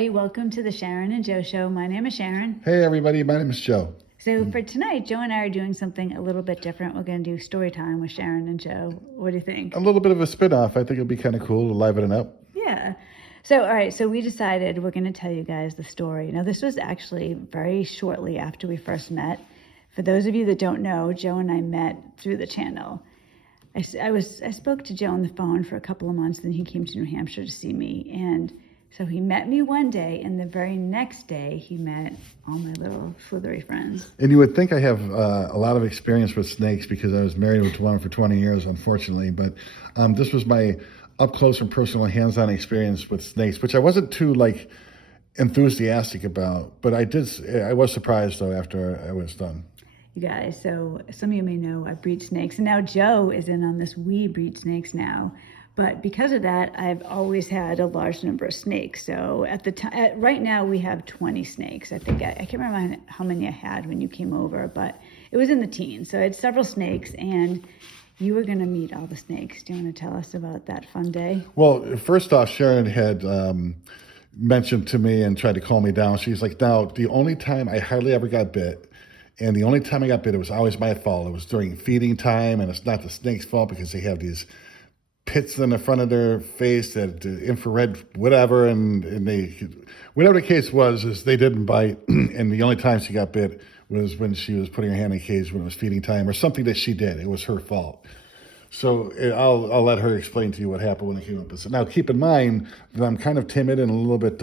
everybody. Welcome to the Sharon and Joe Show. My name is Sharon. Hey, everybody. My name is Joe. So for tonight, Joe and I are doing something a little bit different. We're going to do story time with Sharon and Joe. What do you think? A little bit of a spin-off. I think it'd be kind of cool to liven it up. Yeah. So, all right. So we decided we're going to tell you guys the story. Now, this was actually very shortly after we first met. For those of you that don't know, Joe and I met through the channel. I spoke to Joe on the phone for a couple of months, then he came to New Hampshire to see me. And so he met me one day, and the very next day he met all my little slithery friends. And you would think I have a lot of experience with snakes because I was married with one for 20 years, unfortunately. But this was my up close and personal hands-on experience with snakes, which I wasn't too enthusiastic about. But I was surprised though after I was done. You guys, so some of you may know I breed snakes, and now Joe is in on this. We breed snakes now, but because of that, I've always had a large number of snakes. So at the time, right now we have 20 snakes. I think I can't remember how many I had when you came over, but it was in the teens. So I had several snakes, and you were going to meet all the snakes. Do you want to tell us about that fun day? Well, first off, Sharon had mentioned to me and tried to calm me down. She's like, "Now, the only time I hardly ever got bit." And the only time I got bit, it was always my fault. It was during feeding time, and it's not the snake's fault because they have these pits in the front of their face that infrared whatever, and they, whatever the case was, is they didn't bite. And the only time she got bit was when she was putting her hand in the cage when it was feeding time, or something that she did. It was her fault. So I'll let her explain to you what happened when it came up. So now keep in mind that I'm kind of timid and a little bit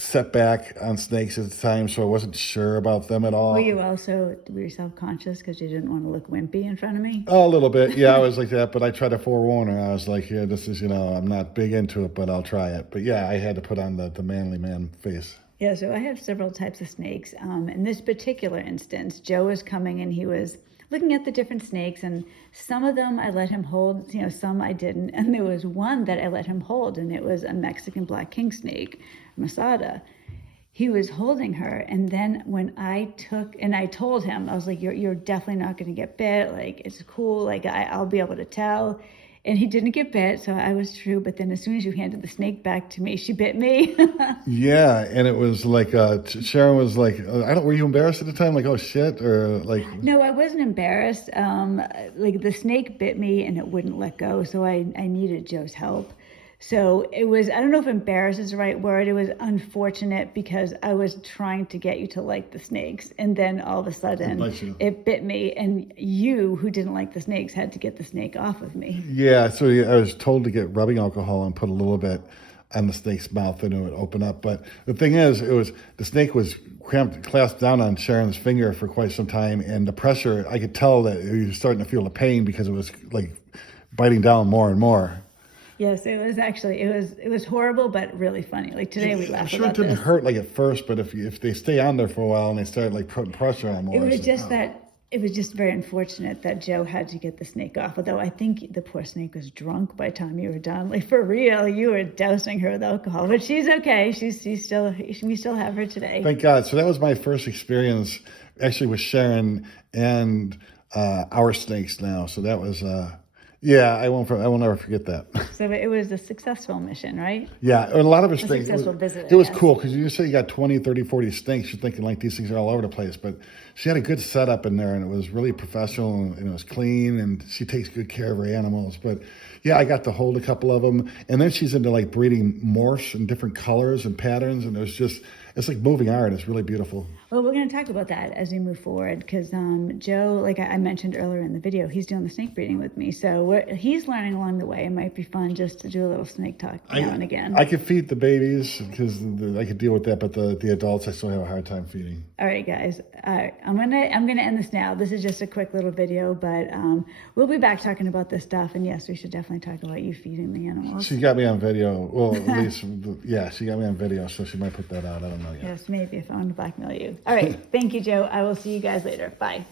set back on snakes at the time, so I wasn't sure about them at all. Were you self-conscious because you didn't want to look wimpy in front of me? Oh, a little bit. Yeah, I was like that, but I tried to forewarn her. I was like, yeah, this is, I'm not big into it, but I'll try it. But yeah, I had to put on the manly man face. Yeah, so I have several types of snakes. In this particular instance, Joe was coming and he was looking at the different snakes, and some of them I let him hold, some I didn't. And there was one that I let him hold, and it was a Mexican black king snake, Masada. He was holding her, and then when I told him, I was like, you're definitely not going to get bit. Like, it's cool. Like, I'll be able to tell. And he didn't get bit, so I was true. But then as soon as you handed the snake back to me, she bit me. Yeah, and it was like, Sharon was like, were you embarrassed at the time? Like, oh shit, or like? No, I wasn't embarrassed. Like the snake bit me and it wouldn't let go, so I needed Joe's help. So it was, I don't know if embarrassed is the right word. It was unfortunate because I was trying to get you to like the snakes. And then all of a sudden it bit me, and you, who didn't like the snakes, had to get the snake off of me. Yeah, so I was told to get rubbing alcohol and put a little bit on the snake's mouth and it would open up. But the thing is, the snake was clasped down on Sharon's finger for quite some time. And the pressure, I could tell that he was starting to feel the pain because it was like biting down more and more. Yes, it was horrible, but really funny. Like today we laughed about this. It didn't hurt like at first, but if they stay on there for a while and they start like putting pressure on more. It was just very unfortunate that Joe had to get the snake off. Although I think the poor snake was drunk by the time you were done. Like for real, you were dousing her with alcohol. But she's okay. We still have her today. Thank God. So that was my first experience actually with Sharon and our snakes now. So that was. Yeah, I will never forget that. So it was a successful mission, right? Yeah, and a lot of his things. Successful visit. It was cool because you say you got 20, 30, 40 snakes. You're thinking like these things are all over the place. But she had a good setup in there, and it was really professional, and it was clean, and she takes good care of her animals. But yeah, I got to hold a couple of them. And then she's into like breeding morphs in different colors and patterns. And it's like moving art. It's really beautiful. Well, we're going to talk about that as we move forward because Joe, like I mentioned earlier in the video, he's doing the snake breeding with me. So he's learning along the way. It might be fun just to do a little snake talk now and again. I could feed the babies because I could deal with that, but the adults I still have a hard time feeding. All right, guys. All right, I'm gonna end this now. This is just a quick little video, but we'll be back talking about this stuff. And yes, we should definitely talk about you feeding the animals. She got me on video. Well, at least, yeah, she got me on video, so she might put that out. I don't know yet. Yes, maybe if I want to blackmail you. All right. Thank you, Joe. I will see you guys later. Bye.